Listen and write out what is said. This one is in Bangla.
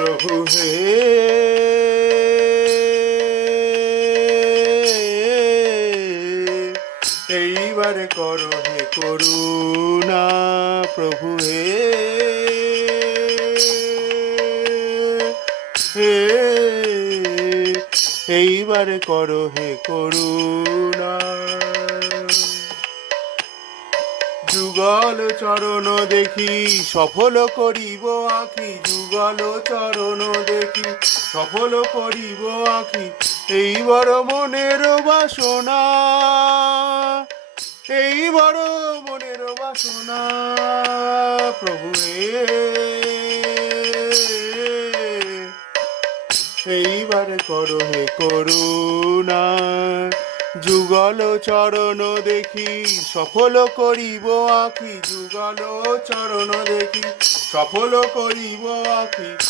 প্রভু হে, এইবারে করো হে করুণা প্রভু হে, হে এইবারে করো হে করুণা। যুগল চরণ দেখি সফল করিব আঁখি, যুগল চরণ দেখি সফল করিব আঁখি, এইবার মনের বাসনা, এইবার মনের বাসনা প্রভু হে, এইবার করো হে করুণা। যুগল চরণ দেখি সফল করিব আঁখি, যুগল চরণ দেখি সফল করিব আঁখি,